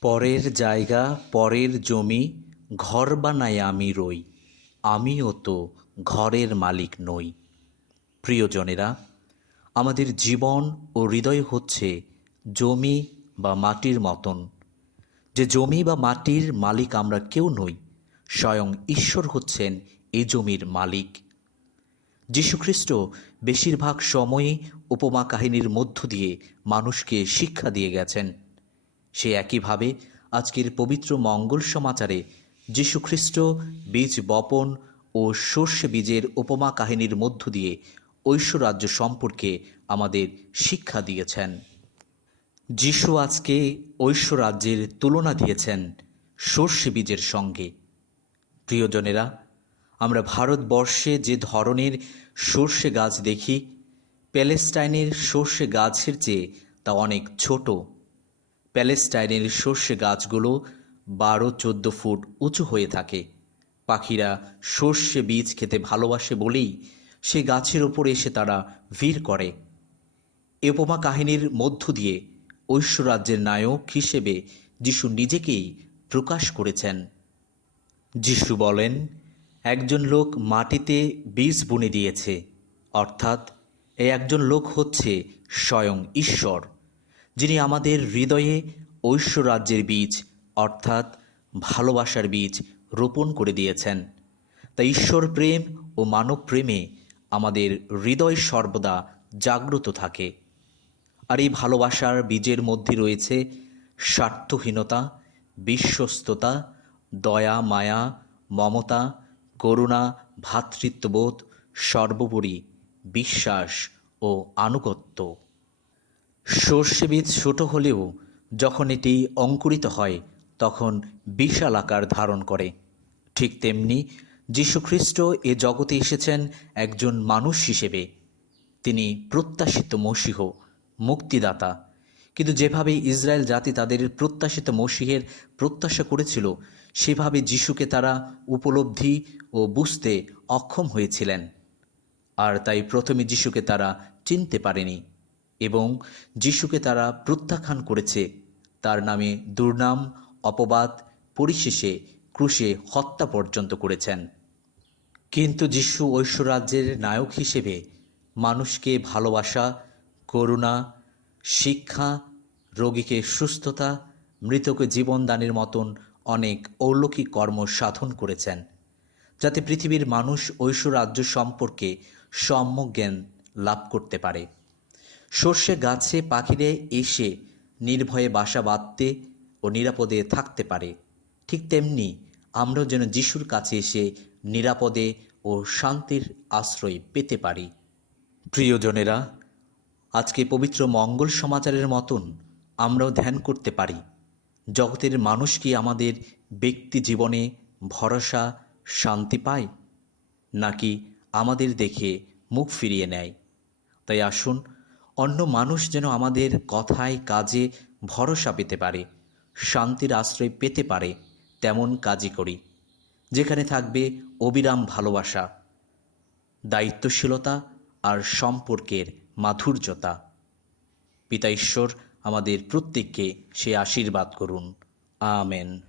পরের জায়গা, পরের জমি, ঘর বানায় আমি রই, আমিও তো ঘরের মালিক নই। প্রিয়জনেরা, আমাদের জীবন ও হৃদয় হচ্ছে জমি বা মাটির মতন। যে জমি বা মাটির মালিক আমরা কেউ নই, স্বয়ং ঈশ্বর হচ্ছেন এই জমির মালিক। যীশুখ্রিস্ট বেশিরভাগ সময়ই উপমা কাহিনীর মধ্য দিয়ে মানুষকে শিক্ষা দিয়ে গেছেন। সে একইভাবে আজকের পবিত্র মঙ্গল সমাচারে যীশুখ্রিস্ট, বীজ বপন ও সর্ষে বীজের উপমা কাহিনীর মধ্য দিয়ে ঐশ্বরাজ্য সম্পর্কে আমাদের শিক্ষা দিয়েছেন। যিশু আজকে ঐশ্বরাজ্যের তুলনা দিয়েছেন সর্ষে বীজের সঙ্গে। প্রিয়জনেরা, আমরা ভারতবর্ষে যে ধরনের সর্ষে গাছ দেখি, প্যালেস্টাইনের সর্ষে গাছের চেয়ে তা অনেক ছোট। প্যালেস্টাইনের সর্ষে গাছগুলো বারো চোদ্দ ফুট উঁচু হয়ে থাকে। পাখিরা সর্ষে বীজ খেতে ভালোবাসে বলেই সে গাছের ওপর এসে তারা ভিড় করে। উপমা কাহিনীর মধ্য দিয়ে ঐশ্বরাজ্যের নায়ক হিসেবে যিশু নিজেকেই প্রকাশ করেছেন। যিশু বলেন, একজন লোক মাটিতে বীজ বুনে দিয়েছে, অর্থাৎ এ একজন লোক হচ্ছে স্বয়ং ঈশ্বর। যিনি আমাদের হৃদয়ে ঐশ্বরাজ্যের বীজ, অর্থাৎ ভালোবাসার বীজ রোপণ করে দিয়েছেন। তাই ঈশ্বর প্রেম ও মানব প্রেমে আমাদের হৃদয় সর্বদা জাগ্রত থাকে। আর এই ভালোবাসার বীজের মধ্যে রয়েছে স্বার্থহীনতা, বিশ্বস্ততা, দয়া, মায়া, মমতা, করুণা ভ্রাতৃত্ববোধ সর্বোপরি বিশ্বাস ও আনুগত্য। সর্ষে বীজ ছোটো হলেও যখন এটি অঙ্কুরিত হয়, তখন বিশাল আকার ধারণ করে। ঠিক তেমনি যীশুখ্রিস্ট এ জগতে এসেছেন একজন মানুষ হিসেবে। তিনি প্রত্যাশিত মসীহ, মুক্তিদাতা। কিন্তু যেভাবে ইসরায়েল জাতি তাদের প্রত্যাশিত মসিহের প্রত্যাশা করেছিল, সেভাবে যিশুকে তারা উপলব্ধি ও বুঝতে অক্ষম হয়েছিলেন। আর তাই প্রথমে যিশুকে তারা চিনতে পারেনি। এবং যিশুকে তারা প্রত্যাখ্যান করেছে, তার নামে দুর্নাম, অপবাদ, পরিশেষে ক্রুশে হত্যা পর্যন্ত করেছেন। কিন্তু যিশু ঐশ্বরাজ্যের নায়ক হিসেবে মানুষকে ভালোবাসা, করুণা, শিক্ষা, রোগীকে সুস্থতা, মৃতকে জীবনদানের মতন অনেক অলৌকিক কর্ম সাধন করেছেন, যাতে পৃথিবীর মানুষ ঐশ্বরাজ্য সম্পর্কে সম্যক জ্ঞান লাভ করতে পারে। সর্ষে গাছে পাখিরে এসে নির্ভয়ে বাসা বাঁধতে ও নিরাপদে থাকতে পারে। ঠিক তেমনি আমরাও যেন যিশুর কাছে এসে নিরাপদে ও শান্তির আশ্রয় পেতে পারি। প্রিয়জনেরা, আজকে পবিত্র মঙ্গল সমাচারের মতন আমরাও ধ্যান করতে পারি। জগতের মানুষ কি আমাদের ব্যক্তি জীবনে ভরসা, শান্তি পায়? নাকি আমাদের দেখে মুখ ফিরিয়ে নেয়? তাই আসুন অন্য মানুষ যেন আমাদের কথায়, কাজে ভরসা পেতে পারে, শান্তির আশ্রয় পেতে পারে, তেমন কাজই করি। যেখানে থাকবে অবিরাম ভালোবাসা, দায়িত্বশীলতা আর সম্পর্কের মাধুর্যতা। পিতা ঈশ্বর আমাদের প্রত্যেককে সে আশীর্বাদ করুন। আমেন।